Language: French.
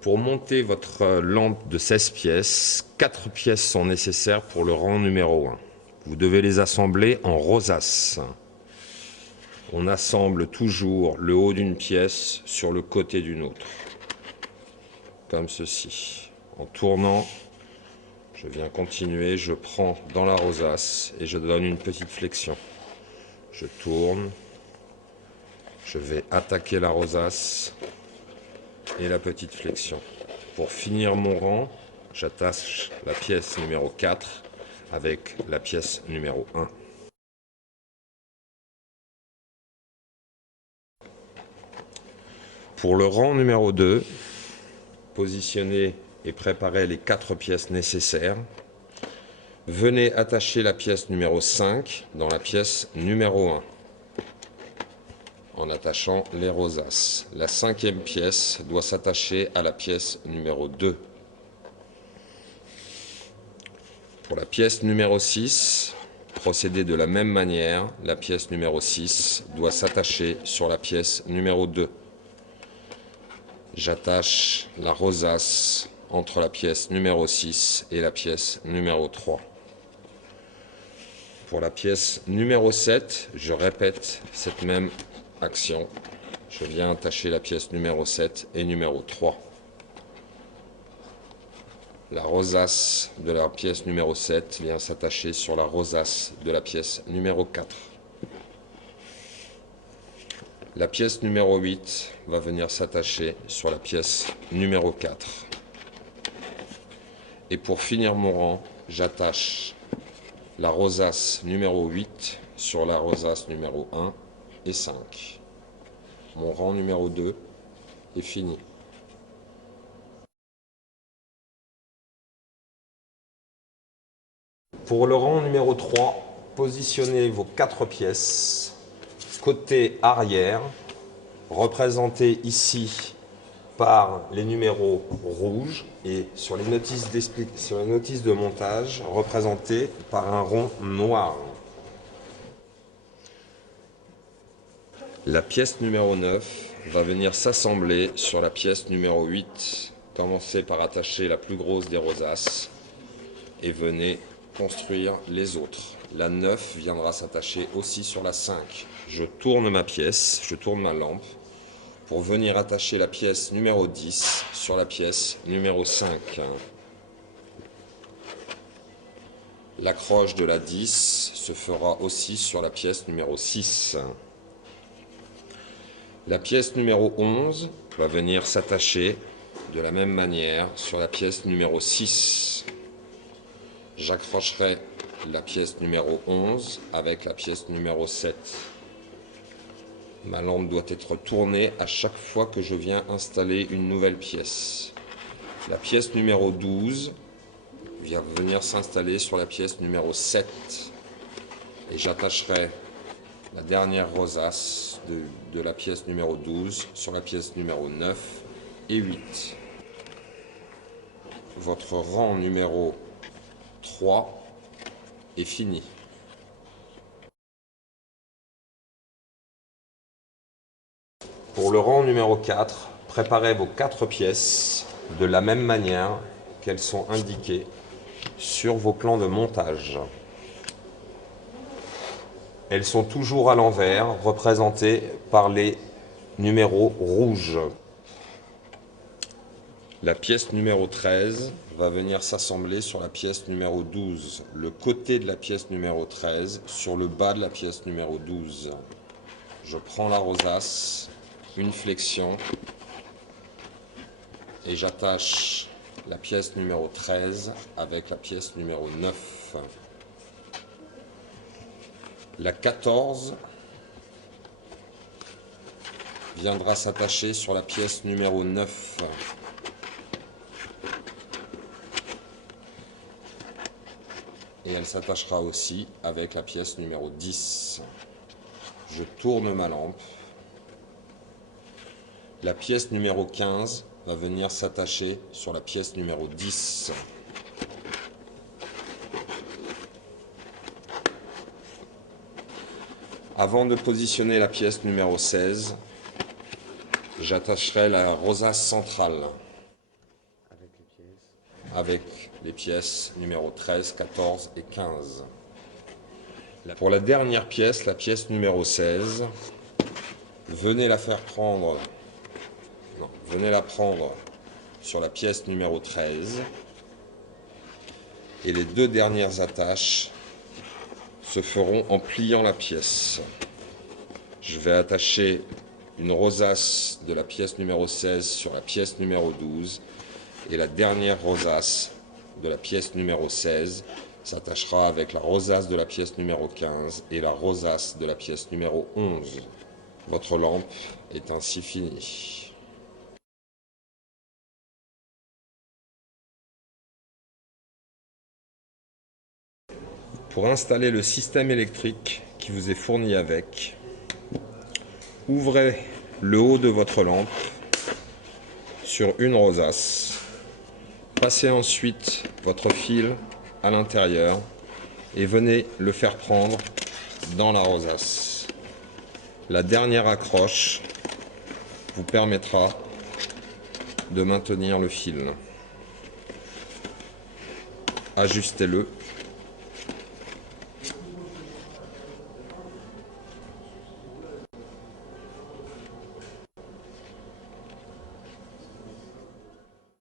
Pour monter votre lampe de 16 pièces, 4 pièces sont nécessaires pour le rang numéro 1. Vous devez les assembler en rosace. On assemble toujours le haut d'une pièce sur le côté d'une autre, comme ceci. En tournant, je viens continuer, je prends dans la rosace et je donne une petite flexion. Je tourne, je vais attaquer la rosace et la petite flexion. Pour finir mon rang, j'attache la pièce numéro 4 avec la pièce numéro 1. Pour le rang numéro 2, positionnez et préparez les 4 pièces nécessaires. Venez attacher la pièce numéro 5 dans la pièce numéro 1 en attachant les rosaces. La 5e pièce doit s'attacher à la pièce numéro 2. Pour la pièce numéro 6, procédez de la même manière. La pièce numéro 6 doit s'attacher sur la pièce numéro 2. J'attache la rosace entre la pièce numéro 6 et la pièce numéro 3. Pour la pièce numéro 7, je répète cette même action. Je viens attacher la pièce numéro 7 et numéro 3. La rosace de la pièce numéro 7 vient s'attacher sur la rosace de la pièce numéro 4. La pièce numéro 8 va venir s'attacher sur la pièce numéro 4. Et pour finir mon rang, j'attache la rosace numéro 8 sur la rosace numéro 1 et 5. Mon rang numéro 2 est fini. Pour le rang numéro 3, positionnez vos 4 pièces côté arrière, représentés ici par les numéros rouges et sur les notices de montage représentés par un rond noir. La pièce numéro 9 va venir s'assembler sur la pièce numéro 8. Commencez par attacher la plus grosse des rosaces et venez construire les autres. La 9 viendra s'attacher aussi sur la 5. Je tourne ma pièce, je tourne ma lampe pour venir attacher la pièce numéro 10 sur la pièce numéro 5. L'accroche de la 10 se fera aussi sur la pièce numéro 6. La pièce numéro 11 va venir s'attacher de la même manière sur la pièce numéro 6. J'accrocherai la pièce numéro 11 avec la pièce numéro 7. Ma lampe doit être tournée à chaque fois que je viens installer une nouvelle pièce. La pièce numéro 12 vient venir s'installer sur la pièce numéro 7. Et j'attacherai la dernière rosace de la pièce numéro 12 sur la pièce numéro 9 et 8. Votre rang numéro 3 est fini. Pour le rang numéro 4, préparez vos 4 pièces de la même manière qu'elles sont indiquées sur vos plans de montage. Elles sont toujours à l'envers, représentées par les numéros rouges. La pièce numéro 13 va venir s'assembler sur la pièce numéro 12, le côté de la pièce numéro 13 sur le bas de la pièce numéro 12. Je prends la rosace, une flexion, et j'attache la pièce numéro 13 avec la pièce numéro 9. La 14 viendra s'attacher sur la pièce numéro 9. Et elle s'attachera aussi avec la pièce numéro 10. Je tourne ma lampe. La pièce numéro 15 va venir s'attacher sur la pièce numéro 10. Avant de positionner la pièce numéro 16, j'attacherai la rosace centrale. avec les pièces numéro 13, 14 et 15. Pour la dernière pièce, la pièce numéro 16, venez la prendre sur la pièce numéro 13 et les deux dernières attaches se feront en pliant la pièce. Je vais attacher une rosace de la pièce numéro 16 sur la pièce numéro 12 et la dernière rosace de la pièce numéro 16 s'attachera avec la rosace de la pièce numéro 15 et la rosace de la pièce numéro 11. Votre lampe est ainsi finie. Pour installer le système électrique qui vous est fourni avec, ouvrez le haut de votre lampe sur une rosace, passez ensuite votre fil à l'intérieur et venez le faire prendre dans la rosace. La dernière accroche vous permettra de maintenir le fil. Ajustez-le